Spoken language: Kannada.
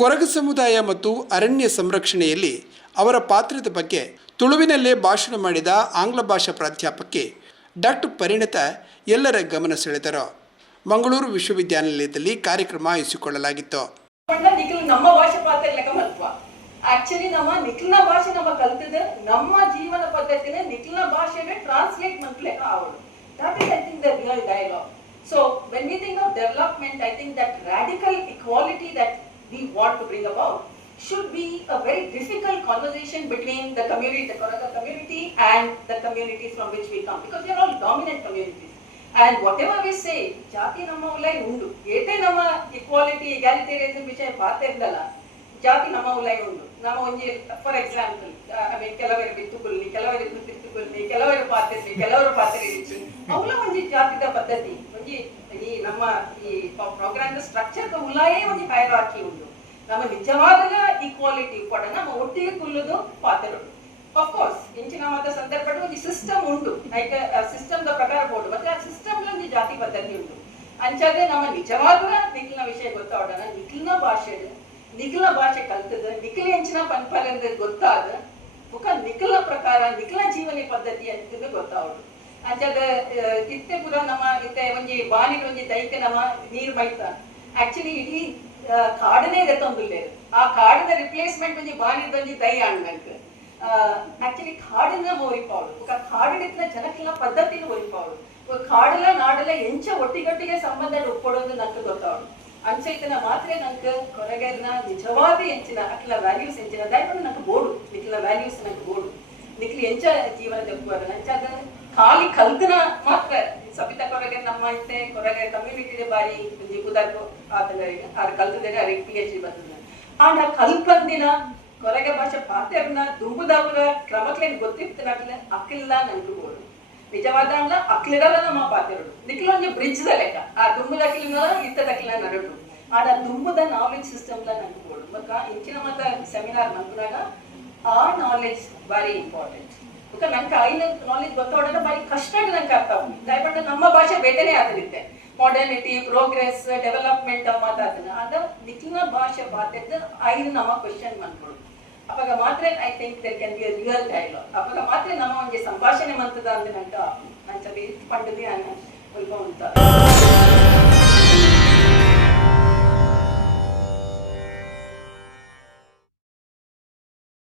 ಕೊರಗ ಸಮುದಾಯ ಮತ್ತು ಅರಣ್ಯ ಸಂರಕ್ಷಣೆಯಲ್ಲಿ ಅವರ ಪಾತ್ರದ ಬಗ್ಗೆ ತುಳುವಿನಲ್ಲೇ ಭಾಷಣ ಮಾಡಿದ ಆಂಗ್ಲ ಭಾಷಾ ಪ್ರಾಧ್ಯಾಪಕಿ ಡಾಕ್ಟರ್ ಪರಿಣತ ಎಲ್ಲರ ಗಮನ ಸೆಳೆದರು. ಮಂಗಳೂರು ವಿಶ್ವವಿದ್ಯಾನಿಲಯದಲ್ಲಿ ಕಾರ್ಯಕ್ರಮ ಆಯೋಜಿಸಿಕೊಳ್ಳಲಾಗಿತ್ತು. ನಮ್ಮ ಭಾಷೆ ಪಾತ್ರ ಮಹತ್ವ ಆಕ್ಚುಲಿ ನಮ್ಮ ನಿಖಿಲ್ನ ಭಾಷೆ ನಮ್ಮ ಕಲ್ತಿದೆ ನಮ್ಮ ಜೀವನ ಪದ್ಧತಿನ ನಿಖಿಲ್ನ ಭಾಷೆಗೆ ಟ್ರಾನ್ಸ್ಲೇಟ್ ಮಾಡ್ಲಿಕ್ಕೆ ಆವಡು. That is, I think, the real dialogue. So when we think of development, I think that radical equality that we want to bring about should be a very difficult conversation between the community, the Koraga community, and the communities from which we come, because they are all dominant communities. And whatever we say, jati namma ullai undu. Ete namma equality, egalitarianism ವಿಷಯ ಪಾತೆ ಇರಲ್ಲ. ಜಾತಿ ನಮ್ಮ ಉಲ್ಲೈ ಉಂಡು. ನಮ್ಮ ಒಂಜಿ ಫಾರ್ ಎಕ್ಸಾಂಪಲ್ ಕೆಲವರು ಬಿತ್ತುಗುಲ್ನಿ, ಕೆಲವರು ತಿರ್ತುಗುಲ್ನಿ, ಕೆಲವರು ಪಾತ್ರೆ, ಕೆಲವರು ಪಾತ್ರೆ ಇರಿಚಿ ಅವಳ ಒಂಜಿ ಜಾತಿದ ಪದ್ಧತಿ ಒಂಜಿ ಈ ನಮ್ಮ ಈ ಪ್ರೋಗ್ರಾಮ್ ಸ್ಟ್ರಕ್ಚರ್ ಉಲ್ಲಾಯೇ ಒಂಜಿ ಹೈರಾರ್ಕಿ ಉಂಡು. ನಮ್ಮ ನಿಜವಾದ ಈಕ್ವಾಲಿಟಿ ಕೂಡ ನಮ್ಮ ಒಟ್ಟಿಗೆ ಕುಲ್ಲುದು ಪಾತ್ರೆಗಳು. ಆಫ್ ಕೋರ್ಸ್ ಇಂಚಿನ ಮಾತ ಸಂದರ್ಭ ಒಂದು ಸಿಸ್ಟಮ್ ಉಂಟು, ಲೈಕ್ ಸಿಸ್ಟಮ್ ದ ಪ್ರಕಾರ ಬೋರ್ಡು ಮತ್ತೆ ಆ ಸಿಸ್ಟಮ್ ಒಂದು ಜಾತಿ ಪದ್ಧತಿ ಉಂಟು. ಅಂಚಾದ್ರೆ ನಮ್ಮ ನಿಜವಾದ ನಿಖಿಲ್ನ ವಿಷಯ ಗೊತ್ತಾವಡನ ನಿಖಿಲ್ನ ಭಾಷೆ ಕಲ್ತದ ನಿಖಿಲ್ ಹೆಂಚಿನ ಪನ್ಪಲೆಂದ ಗೊತ್ತಾದ ಮುಖ ನಿಖಿಲ್ನ ಪ್ರಕಾರ ನಿಖಿಲ್ನ ಜೀವನ ಪದ್ಧತಿ ಅಂತ ಗೊತ್ತಾವಡು. ಅಂಚಾದ ಇತ್ತೆ ಪುರ ನಮ್ಮ ಇತ್ತೆ ಒಂಜಿ ಬಾನಿಗೆ ಒಂಜಿ ದೈತೆ ನಮ್ಮ ನೀರು ಬೈತ ಆಕ್ಚುಲಿ ಇಡೀ ಕಾಡನೇ ಗೊತ್ತೊಂದಿಲ್ಲೇರು. ಆ ಕಾಡಿನ ರಿಪ್ಲೇಸ್ಮೆಂಟ್ ಒಂಜಿ ಬಾನಿದ ಒಂಜಿ ದೈ ಆಂಡ್ನಂಕ್ ಆಕ್ಚುಲಿ ಕಾಡಿನ ಒರಿಪಾವಡು ఒక ಕಾಡಿನ ಜನಕ್ಕೆಲ್ಲ ಪದ್ಧತಿನ ಒರಿಪಾವಡು. ಕಾಡಲ ನಾಡಲ ಎಂಚ ಒಟ್ಟಿಗೊಟ್ಟಿಗೆ ಸಂಬಂಧ ಒಪ್ಪಡೋದು ನಂಗೆ ಗೊತ್ತಾವಡು. ಅಂಚೈತನ ಮಾತ್ರ ನಂಗೆ ಕೊರಗರ್ನ ನಿಜವಾದ ಎಂಚಿನ ಅಕ್ಲ ವ್ಯಾಲ್ಯೂಸ್ ಎಂಚಿನ ದಯಪಟ್ಟು ನಂಗೆ ಬೋಡು ನಿಖಿಲ ವ್ಯಾಲ್ಯೂಸ್ ನಂಗೆ ಬೋಡು ನಿಖಿಲ್ ಎಂಚ ಜೀವನ ತೆಪ್ಪುವರು ಅಂಚಾದ ಖಾಲಿ ಕಲ್ತನ ಮಾತ್ರ ಸಬಿತಾ ಕೊರಗರ್ ನಮ್ಮ ಇತ್ತೆ ಕೊರಗರ್ ಕಮ್ಯುನಿಟಿ ಬಾರಿ ಉದಾರ್ಕು ಆತಂಗರಿಗೆ ಅವ್ರು ಕಲ್ತಿದ್ದಾರೆ ಅವ್ರಿಗೆ PhD ಬರ್ತದೆ. ಆಂಡ ಕಲ್ಪಂದಿನ ಕೊರಗ ಭಾಷೆ ಪಾತ್ರನ ದುಂಬುದವರ ಕ್ರಮಕ್ಲೇನು ಗೊತ್ತಿರ್ತಾರಕ್ಲೆ ಅಕ್ಕಿಲ್ಲ ನಂಗೆ ಬೋಡು ನಿಜವಾದ ಅಲ್ಲ ಅಕ್ಲಿರಲ್ಲ ನಮ್ಮ ಪಾತ್ರೆಗಳು ನಿಖಿಲ್ ಒಂದು ಬ್ರಿಡ್ಜ್ ದ ಲೆಕ್ಕ ಆ ದುಂಬುದ ಅಕ್ಲಿನ ಇತ್ತದಕ್ಕಿಲ್ಲ ನರಡು ಆಡ ದುಂಬುದ ನಾಲೆಜ್ ಸಿಸ್ಟಮ್ ನಂಗೆ ಬೋಡು ಮಕ್ಕ ಇಂಚಿನ ಮತ್ತ ಸೆಮಿನಾರ್ ಮಂತ್ರಾಗ ಆ ನಾಲೆಜ್ ಬಾರಿ ಇಂಪಾರ್ಟೆಂಟ್. ಮಕ್ಕ ನಂಗೆ ಐನ ನಾಲೆಜ್ ಗೊತ್ತಾವಡ ಬಾರಿ ಕಷ್ಟ ನಂಗೆ ಅರ್ಥ ಉಂಟು. ದಯಪಟ್ಟು ನಮ್ಮ ಭಾಷೆ ಬೇಟೆನೇ ಆಗಲಿತ್ತೆ ಮಾಡರ್ನಿಟಿ ಪ್ರೋಗ್ರೆಸ್ ಡೆವಲಪ್ಮೆಂಟ್ ಮಾತಾಡ್ತಾನ ಅದ ನಿಖಿಲ್ನ ಭಾಷೆ ಪಾತ್ರದ ಐದು ನಮ್ಮ ಕ್ವಶನ್ ಮಾಡ್ಕೊಡು. ಅವಾಗ ಮಾತ್ರ I think there can be a real dialogue. ಅವಾಗ ಮಾತ್ರ ನಮ್ಮ ಒಂದು ಸಂಭಾಷಣೆ ಮಂತದ ಅಂದ್ರೆ ನಂಗೆ ಪಂಡದಿ ಅನ್ನ ಸ್ವಲ್ಪ ಉಂಟ.